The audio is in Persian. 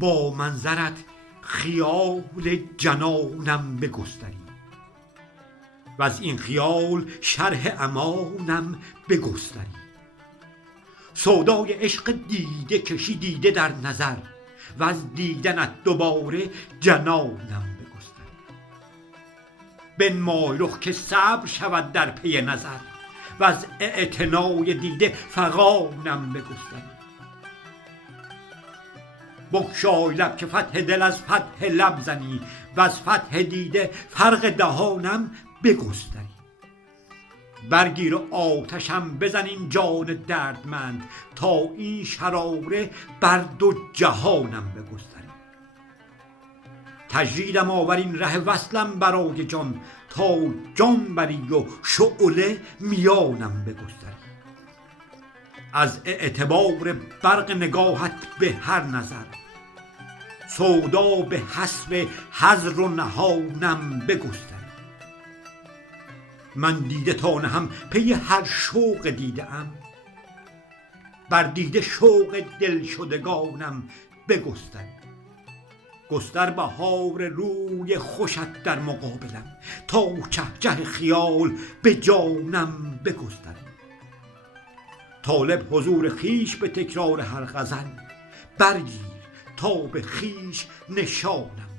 با منظرت خیال جنانم بگستری، وز این خیال شرح امانم بگستری. سودای عشق دیده کشی دیده در نظر، وز دیدنت دوباره جنانم بگستری. بنمای رخ که صبر شود در پی نظر، وز اعتنای دیده فغانم بگستری. بگشای لب که فتح دل از فتح لب زنی، وز فتح دیده فرق دهانم بگستری. برگیر و آتشم بزن این جان دردمند، تا این شراره بر دو جهانم بگستری. تجریدم آور این ره وصلم برای جان، تا جان بری و شعله میانم بگستری. از اعتبار برق نگاهت به هر نظر، سودا به حسب حضر و نهانم بگستری. من دیده تا نهم پی هر شوق دیده ام، بر دیده شوق دل شدگانم بگستری. گستر بهار روی خوشت در مقابلم، تا چهچه خیال به جانم بگستری. طالب حضور خویش به تکرار هر غزل، برگیر تا به خویش نشانم